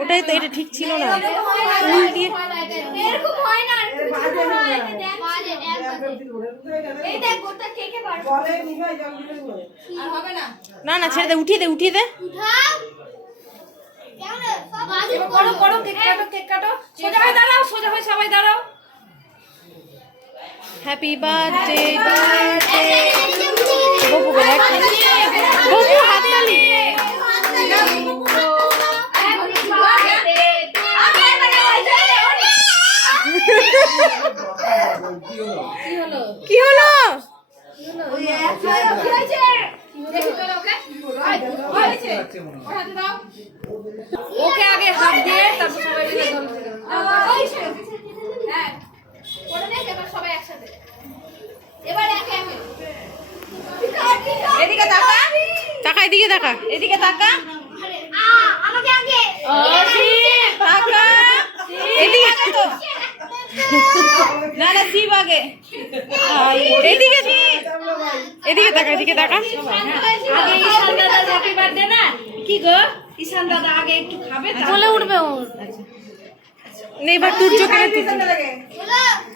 ওটাই তো, এটা ঠিক ছিল না। না না ছেড়ে দে, উঠিয়ে দে, উঠিয়ে দে। হ্যাপি বার্থডে বপু বলে, বপু হাততালি। কি হলো? ওকে আগে হাত দিয়ে তারপর সবাই মিলে সবাই একসাথে। এবার একে একে এদিকে তাকা, তাকা এদিকে, তাকা এদিকে তাকা। আমাকে আগে তাকা, এদিকে তো না না শিব আগে, এদিকে এদিকে তাকা, এদিকে তাকা। আগে ঈশান দাদা হ্যাপি বার্থডে না কি গো, ঈশান দাদা আগে একটু খাবে, বলে উঠবে ওর। এবার তোর চোখে